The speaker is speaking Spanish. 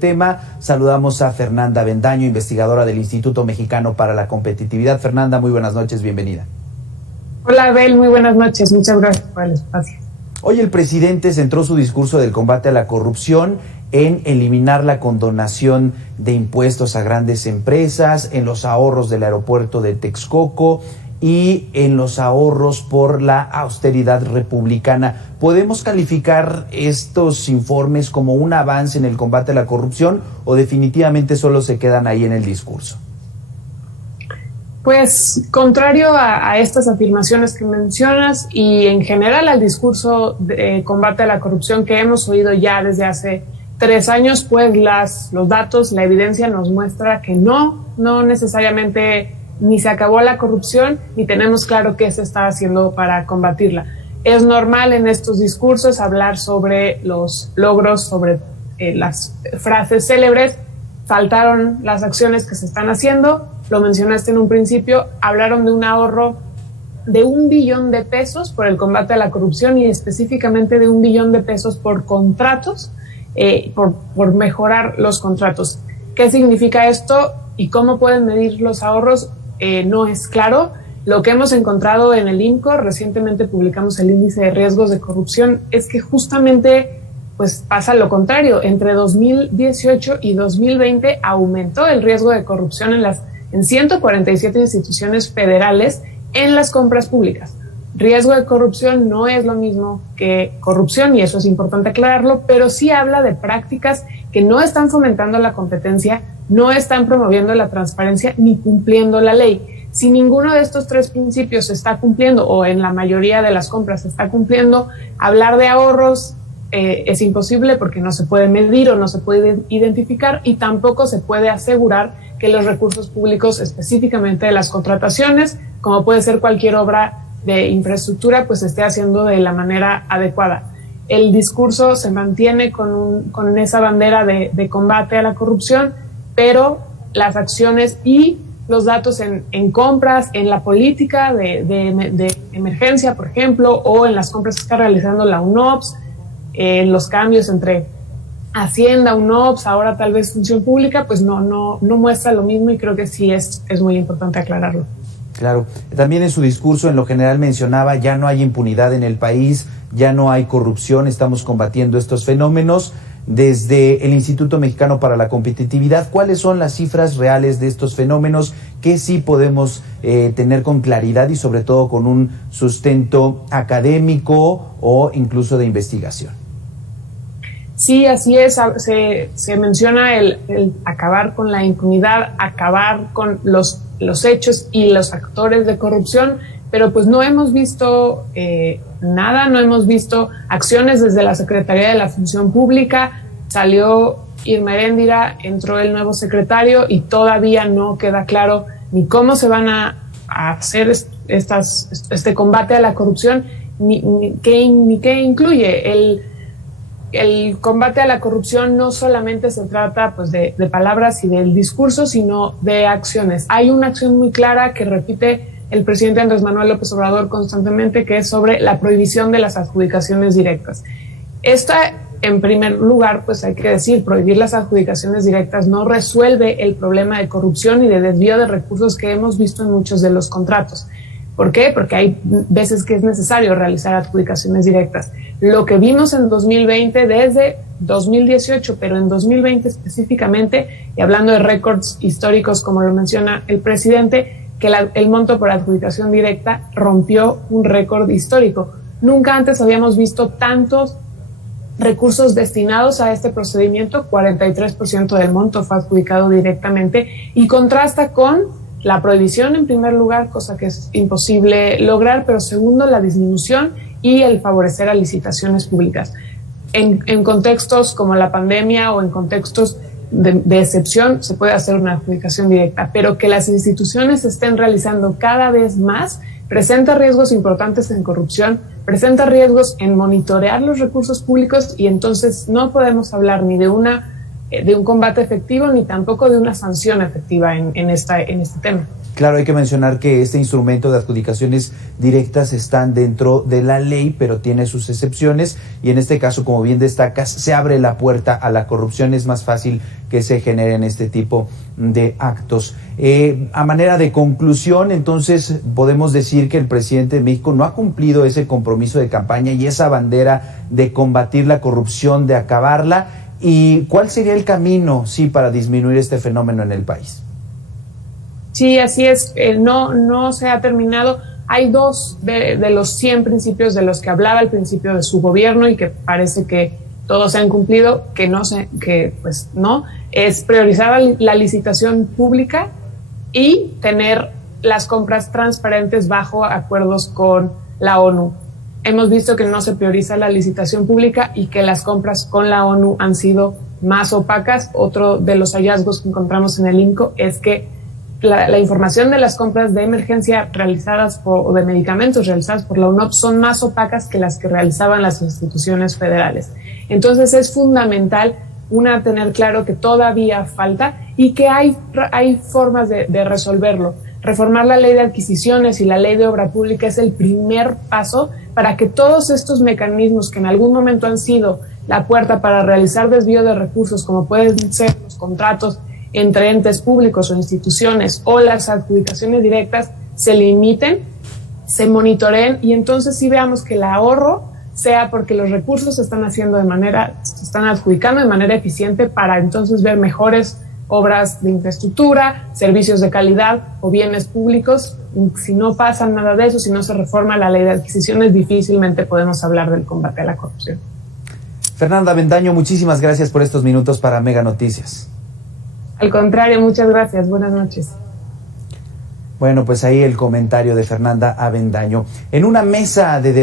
tema. Saludamos a Fernanda Avendaño, investigadora del Instituto Mexicano para la Competitividad. Fernanda, muy buenas noches, bienvenida. Hola Abel, muy buenas noches, muchas gracias por el espacio. Hoy el presidente centró su discurso del combate a la corrupción en eliminar la condonación de impuestos a grandes empresas, en los ahorros del aeropuerto de Texcoco y en los ahorros por la austeridad republicana. ¿Podemos calificar estos informes como un avance en el combate a la corrupción o definitivamente solo se quedan ahí en el discurso? Pues contrario a estas afirmaciones que mencionas y en general al discurso de combate a la corrupción que hemos oído ya desde hace 3 años, pues los datos, la evidencia nos muestra que no necesariamente ni se acabó la corrupción ni tenemos claro qué se está haciendo para combatirla. Es normal en estos discursos hablar sobre los logros, sobre las frases célebres. Faltaron las acciones que se están haciendo, lo mencionaste en un principio, hablaron de un ahorro de $1 billón por el combate a la corrupción y específicamente de $1 billón por contratos, por mejorar los contratos. ¿Qué significa esto y cómo pueden medir los ahorros? No es claro. Lo que hemos encontrado en el INCO, recientemente publicamos el índice de riesgos de corrupción, es que justamente pues pasa lo contrario. Entre 2018 y 2020 aumentó el riesgo de corrupción en 147 instituciones federales en las compras públicas. Riesgo de corrupción no es lo mismo que corrupción, y eso es importante aclararlo, pero sí habla de prácticas que no están fomentando la competencia, no están promoviendo la transparencia ni cumpliendo la ley. Si ninguno de estos 3 principios se está cumpliendo, o en la mayoría de las compras se está cumpliendo, hablar de ahorros es imposible porque no se puede medir o no se puede identificar y tampoco se puede asegurar que los recursos públicos, específicamente de las contrataciones, como puede ser cualquier obra de infraestructura, pues se esté haciendo de la manera adecuada. El discurso se mantiene con esa bandera de combate a la corrupción, pero las acciones y los datos en compras, en la política de emergencia, por ejemplo, o en las compras que está realizando la UNOPS, los cambios entre Hacienda, UNOPS, ahora tal vez Función Pública, pues no muestra lo mismo y creo que sí es muy importante aclararlo. Claro, también en su discurso en lo general mencionaba ya no hay impunidad en el país, ya no hay corrupción, estamos combatiendo estos fenómenos. Desde el Instituto Mexicano para la Competitividad, ¿cuáles son las cifras reales de estos fenómenos que sí podemos tener con claridad y sobre todo con un sustento académico o incluso de investigación? Sí, así es. Se menciona el acabar con la impunidad, acabar con los hechos y los actores de corrupción, pero pues no hemos visto nada, no hemos visto acciones desde la Secretaría de la Función Pública. Salió Irma Heréndira, entró el nuevo secretario y todavía no queda claro ni cómo se van a hacer este combate a la corrupción, ni qué incluye. El combate a la corrupción no solamente se trata pues de palabras y del discurso, sino de acciones. Hay una acción muy clara que repite el presidente Andrés Manuel López Obrador constantemente, que es sobre la prohibición de las adjudicaciones directas. Esta, en primer lugar, pues hay que decir, prohibir las adjudicaciones directas no resuelve el problema de corrupción y de desvío de recursos que hemos visto en muchos de los contratos. ¿Por qué? Porque hay veces que es necesario realizar adjudicaciones directas. Lo que vimos en 2020, desde 2018, pero en 2020 específicamente, y hablando de récords históricos, como lo menciona el presidente, que el monto por adjudicación directa rompió un récord histórico. Nunca antes habíamos visto tantos recursos destinados a este procedimiento, 43% del monto fue adjudicado directamente, y contrasta con la prohibición en primer lugar, cosa que es imposible lograr, pero segundo, la disminución y el favorecer a licitaciones públicas. En contextos como la pandemia o en contextos de excepción se puede hacer una adjudicación directa, pero que las instituciones estén realizando cada vez más presenta riesgos importantes en corrupción, presenta riesgos en monitorear los recursos públicos y entonces no podemos hablar ni de una de un combate efectivo ni tampoco de una sanción efectiva en este tema. Claro, hay que mencionar que este instrumento de adjudicaciones directas están dentro de la ley, pero tiene sus excepciones y en este caso, como bien destacas, se abre la puerta a la corrupción. Es más fácil que se generen este tipo de actos. A manera de conclusión, entonces, podemos decir que el presidente de México no ha cumplido ese compromiso de campaña y esa bandera de combatir la corrupción, de acabarla. ¿Y cuál sería el camino, sí, para disminuir este fenómeno en el país? Sí, así es. No se ha terminado. Hay dos de los 100 principios de los que hablaba al principio de su gobierno y que parece que todos se han cumplido, es priorizar la licitación pública y tener las compras transparentes bajo acuerdos con la ONU. Hemos visto que no se prioriza la licitación pública y que las compras con la ONU han sido más opacas. Otro de los hallazgos que encontramos en el INCO es que la información de las compras de emergencia o de medicamentos realizadas por la UNOPS son más opacas que las que realizaban las instituciones federales. Entonces es fundamental tener claro que todavía falta y que hay formas de resolverlo. Reformar la ley de adquisiciones y la ley de obra pública es el primer paso para que todos estos mecanismos que en algún momento han sido la puerta para realizar desvío de recursos, como pueden ser los contratos entre entes públicos o instituciones o las adjudicaciones directas, se limiten, se monitoreen y entonces sí veamos que el ahorro sea porque los recursos se están adjudicando de manera eficiente para entonces ver mejores obras de infraestructura, servicios de calidad o bienes públicos. Si no pasa nada de eso, si no se reforma la ley de adquisiciones, difícilmente podemos hablar del combate a la corrupción. Fernanda Avendaño, muchísimas gracias por estos minutos para Mega Noticias. Al contrario, muchas gracias. Buenas noches. Bueno, pues ahí el comentario de Fernanda Avendaño. En una mesa de debate